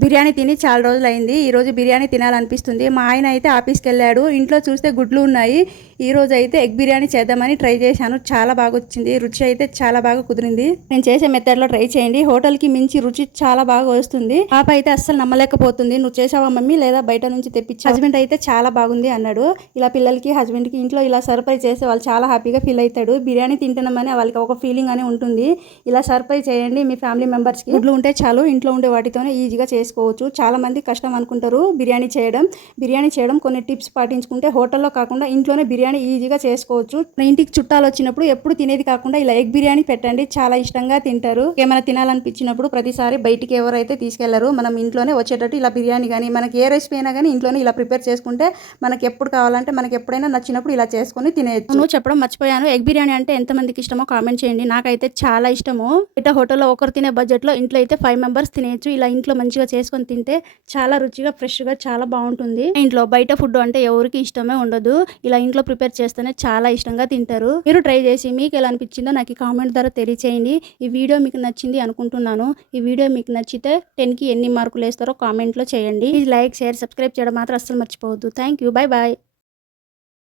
బిర్యానీ తిని చాలా రోజులైంది. ఈరోజు బిర్యానీ తినాలనిపిస్తుంది. మా ఆయన అయితే ఆఫీస్కి వెళ్ళాడు. ఇంట్లో చూస్తే గుడ్లు ఉన్నాయి. ఈరోజు అయితే ఎగ్ బిర్యానీ చేద్దామని ట్రై చేశాను. చాలా బాగా వచ్చింది. రుచి అయితే చాలా బాగా కుదిరింది. నేను చేసే మెథడ్లో ట్రై చేయండి. హోటల్కి మించి రుచి చాలా బాగా వస్తుంది. పాప అయితే అస్సలు నమ్మలేకపోతుంది. నువ్వు చేసావా మమ్మీ లేదా బయట నుంచి తెప్పించా? హస్బెండ్ అయితే చాలా బాగుంది అన్నాడు. ఇలా పిల్లలకి హస్బెండ్కి ఇంట్లో ఇలా సర్ప్రైజ్ చేస్తే వాళ్ళు చాలా హ్యాపీగా ఫీల్ అవుతాడు. బిర్యానీ తింటున్నామని వాళ్ళకి ఒక ఫీలింగ్ అని ఉంటుంది. ఇలా సర్ప్రైజ్ చేయండి మీ ఫ్యామిలీ మెంబర్స్కి. గుడ్లు ఉంటే చాలు, ఇంట్లో ఉండే వాటితోనే ఈజీగా చేసుకోవచ్చు. చాలా మంది కష్టం అనుకుంటారు బిర్యానీ చేయడం కొన్ని టిప్స్ పాటించుకుంటే హోటల్లో కాకుండా ఇంట్లోనే బిర్యానీ ఈజీగా చేసుకోవచ్చు. ఇంటికి చుట్టాలు వచ్చినప్పుడు ఎప్పుడు తినేది కాకుండా ఇలా ఎగ్ బిర్యానీ పెట్టండి, చాలా ఇష్టంగా తింటారు. ఏమైనా తినాలనిపించినప్పుడు ప్రతిసారి బయటికి ఎవరైతే తీసుకెళ్లరు, మనం ఇంట్లోనే వచ్చేటట్టు ఇలా బిర్యానీ కానీ మనకి ఏ రెసిపీ అయినా కానీ ఇంట్లోనే ఇలా ప్రిపేర్ చేసుకుంటే మనకి ఎప్పుడు కావాలంటే మనకి ఎప్పుడైనా నచ్చినప్పుడు ఇలా చేసుకొని తినేయచ్చు. నువ్వు చెప్పడం మర్చిపోయాను, ఎగ్ బిర్యానీ అంటే ఎంతమందికి ఇష్టమో కామెంట్ చేయండి. నాకైతే చాలా ఇష్టము. ఇట హోటల్లో ఒకరు తినే బడ్జెట్లో ఇంట్లో అయితే 5 మెంబర్స్ తినేయచ్చు. ఇలా ఇంట్లో మంచిగా చేసుకొని తింటే చాలా రుచిగా ఫ్రెష్గా చాలా బాగుంటుంది. ఇంట్లో బయట ఫుడ్ అంటే ఎవరికి ఇష్టమే ఉండదు. ఇలా ఇంట్లో ప్రిపేర్ చేస్తేనే చాలా ఇష్టంగా తింటారు. మీరు ట్రై చేసి మీకు ఎలా అనిపించిందో నాకు కామెంట్ ద్వారా తెలియచేయండి. ఈ వీడియో మీకు నచ్చింది అనుకుంటున్నాను. ఈ వీడియో మీకు నచ్చితే 10కి ఎన్ని మార్కులు వేస్తారో కామెంట్లో చేయండి. ప్లీజ్ లైక్, షేర్, సబ్స్క్రైబ్ చేయడం మాత్రం అస్సలు మర్చిపోవద్దు. Thank you. Bye bye.